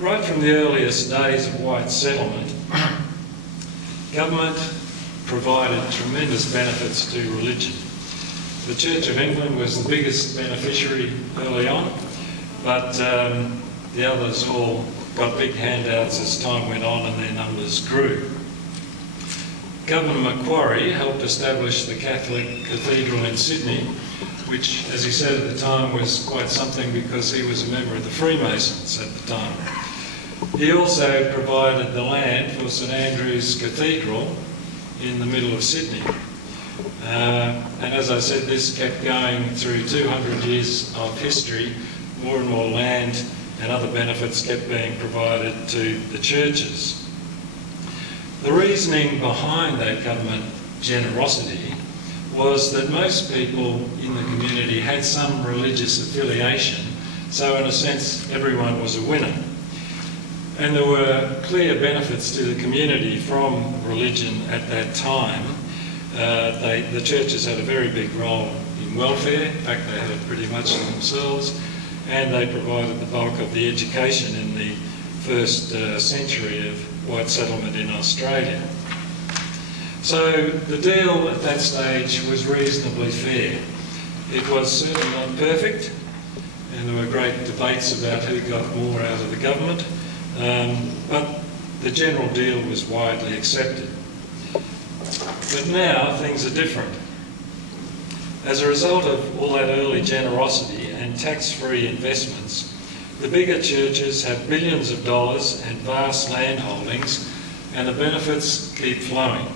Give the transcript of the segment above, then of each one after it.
Right from the earliest days of white settlement, government provided tremendous benefits to religion. The Church of England was the biggest beneficiary early on, but the others all got big handouts as time went on and their numbers grew. Governor Macquarie helped establish the Catholic Cathedral in Sydney, which, as he said at the time, was quite something because he was a member of the Freemasons at the time. He also provided the land for St Andrew's Cathedral in the middle of Sydney. And as I said, this kept going through 200 years of history. More and more land and other benefits kept being provided to the churches. The reasoning behind that government generosity was that most people in the community had some religious affiliation, so in a sense everyone was a winner. And there were clear benefits to the community from religion at that time. The churches had a very big role in welfare. In fact, they had it pretty much to themselves, and they provided the bulk of the education in the first century of white settlement in Australia. So the deal at that stage was reasonably fair. It was certainly not perfect, and there were great debates about who got more out of the government, but the general deal was widely accepted. But now things are different. As a result of all that early generosity and tax-free investments, the bigger churches have billions of dollars and vast land holdings, and the benefits keep flowing.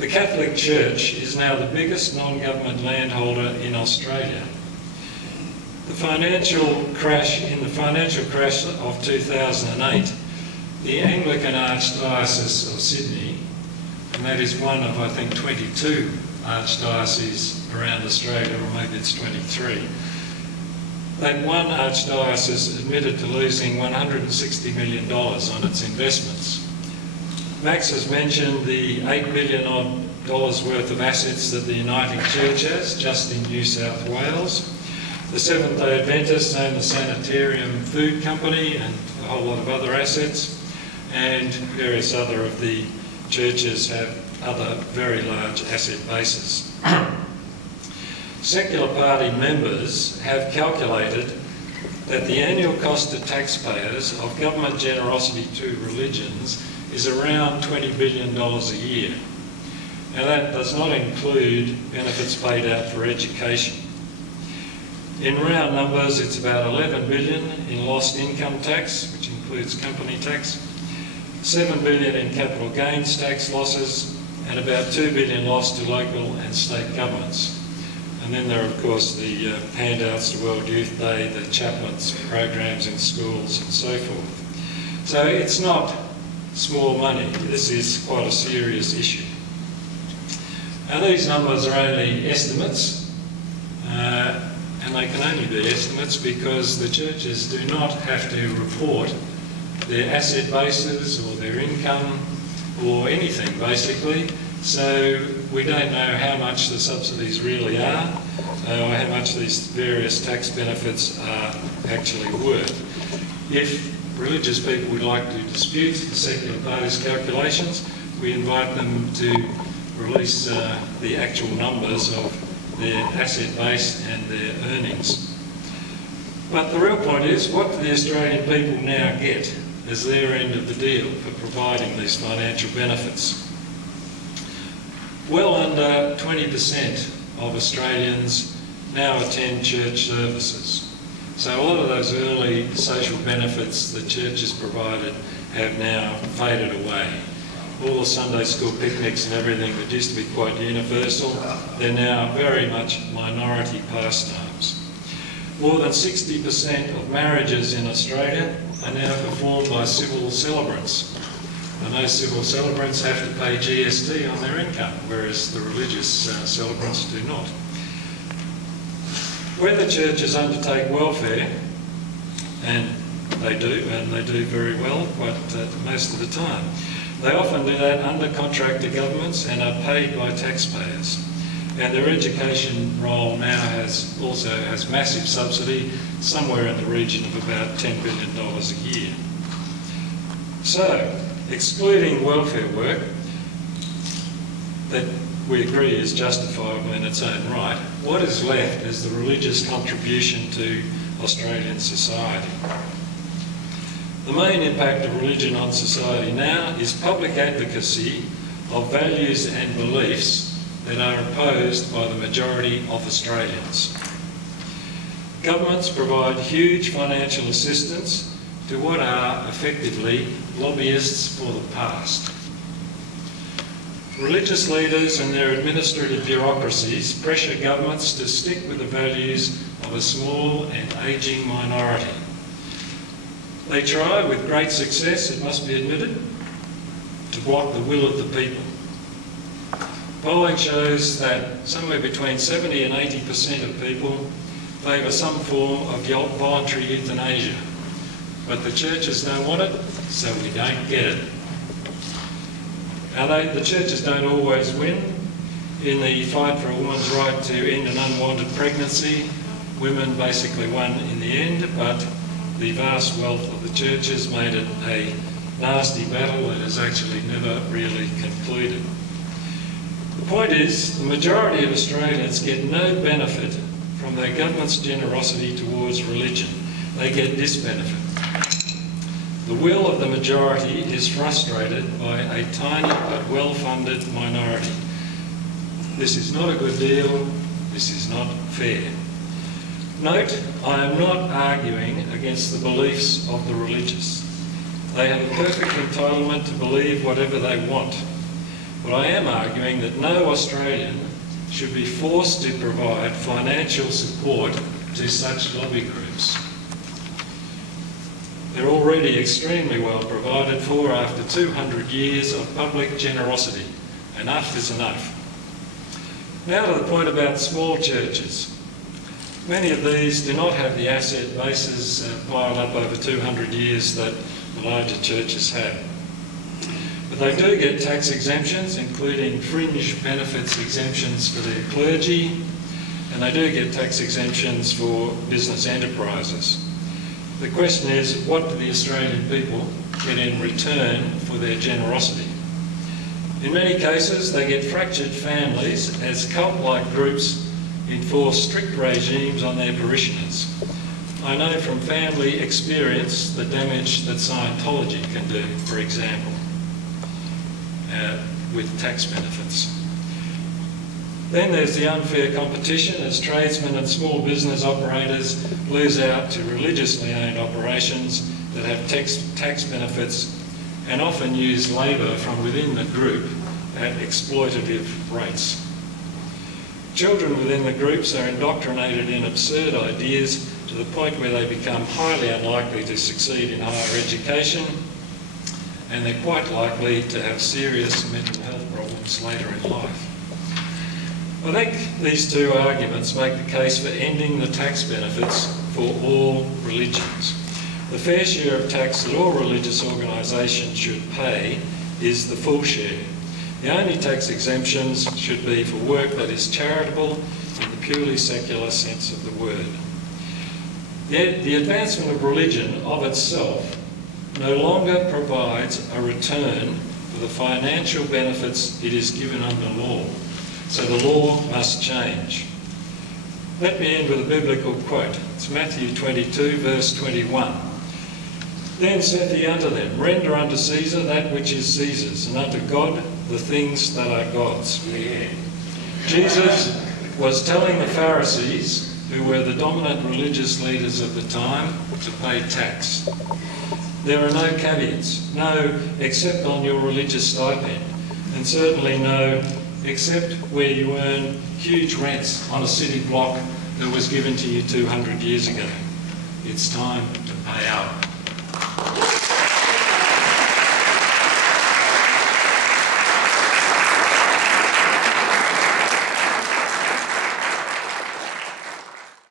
The Catholic Church is now the biggest non-government landholder in Australia. In the financial crash of 2008, the Anglican Archdiocese of Sydney, and that is one of, I think, 22 archdioceses around Australia, or maybe it's 23, that one archdiocese admitted to losing $160 million on its investments. Max has mentioned the $8 billion odd worth of assets that the Uniting Church has, just in New South Wales. The Seventh-day Adventists own the Sanitarium Food Company and a whole lot of other assets, and various other of the churches have other very large asset bases. Secular party members have calculated that the annual cost to taxpayers of government generosity to religions is around $20 billion a year. Now that does not include benefits paid out for education. In round numbers, it's about $11 billion in lost income tax, which includes company tax, $7 billion in capital gains tax losses, and about $2 billion lost to local and state governments. And then there are, of course, the handouts to World Youth Day, the chaplains programs in schools and so forth. So it's not small money. This is quite a serious issue. Now these numbers are only estimates, and they can only be estimates because the churches do not have to report their asset bases or their income or anything basically, so we don't know how much the subsidies really are or how much these various tax benefits are actually worth. If religious people would like to dispute the secular party's calculations, we invite them to release the actual numbers of their asset base and their earnings. But the real point is, what do the Australian people now get as their end of the deal for providing these financial benefits? Well under 20% of Australians now attend church services. So a lot of those early social benefits the churches provided have now faded away. All the Sunday school picnics and everything that used to be quite universal, they're now very much minority pastimes. More than 60% of marriages in Australia are now performed by civil celebrants. And those civil celebrants have to pay GST on their income, whereas the religious celebrants do not. Where the churches undertake welfare, and they do very well quite most of the time, they often do that under contract to governments and are paid by taxpayers. And their education role now also has massive subsidy, somewhere in the region of about $10 billion a year. So, excluding welfare work that we agree is justifiable in its own right, what is left as the religious contribution to Australian society? The main impact of religion on society now is public advocacy of values and beliefs that are opposed by the majority of Australians. Governments provide huge financial assistance to what are effectively lobbyists for the past. Religious leaders and their administrative bureaucracies pressure governments to stick with the values of a small and ageing minority. They try, with great success, it must be admitted, to block the will of the people. Polling shows that somewhere between 70 and 80% of people favour some form of voluntary euthanasia, but the churches don't want it, so we don't get it. Now, the churches don't always win. In the fight for a woman's right to end an unwanted pregnancy, women basically won in the end, but the vast wealth of the churches made it a nasty battle that has actually never really concluded. The point is, the majority of Australians get no benefit from their government's generosity towards religion. They get disbenefit. The will of the majority is frustrated by a tiny but well-funded minority. This is not a good deal. This is not fair. Note, I am not arguing against the beliefs of the religious. They have a perfect entitlement to believe whatever they want. But I am arguing that no Australian should be forced to provide financial support to such lobby groups. They're already extremely well provided for after 200 years of public generosity. Enough is enough. Now to the point about small churches. Many of these do not have the asset bases piled up over 200 years that the larger churches have. But they do get tax exemptions, including fringe benefits exemptions for their clergy, and they do get tax exemptions for business enterprises. The question is, what do the Australian people get in return for their generosity? In many cases, they get fractured families as cult-like groups enforce strict regimes on their parishioners. I know from family experience the damage that Scientology can do, for example, with tax benefits. Then there's the unfair competition as tradesmen and small business operators lose out to religiously owned operations that have tax benefits and often use labour from within the group at exploitative rates. Children within the groups are indoctrinated in absurd ideas to the point where they become highly unlikely to succeed in higher education, and they're quite likely to have serious mental health problems later in life. I think these two arguments make the case for ending the tax benefits for all religions. The fair share of tax that all religious organisations should pay is the full share. The only tax exemptions should be for work that is charitable in the purely secular sense of the word. Yet the advancement of religion of itself no longer provides a return for the financial benefits it is given under law. So the law must change. Let me end with a biblical quote. It's Matthew 22, verse 21. Then said he unto them, Render unto Caesar that which is Caesar's, and unto God the things that are God's. Yeah. Jesus was telling the Pharisees, who were the dominant religious leaders of the time, to pay tax. There are no caveats, no except on your religious stipend, and certainly no except where you earn huge rents on a city block that was given to you 200 years ago. It's time to pay up.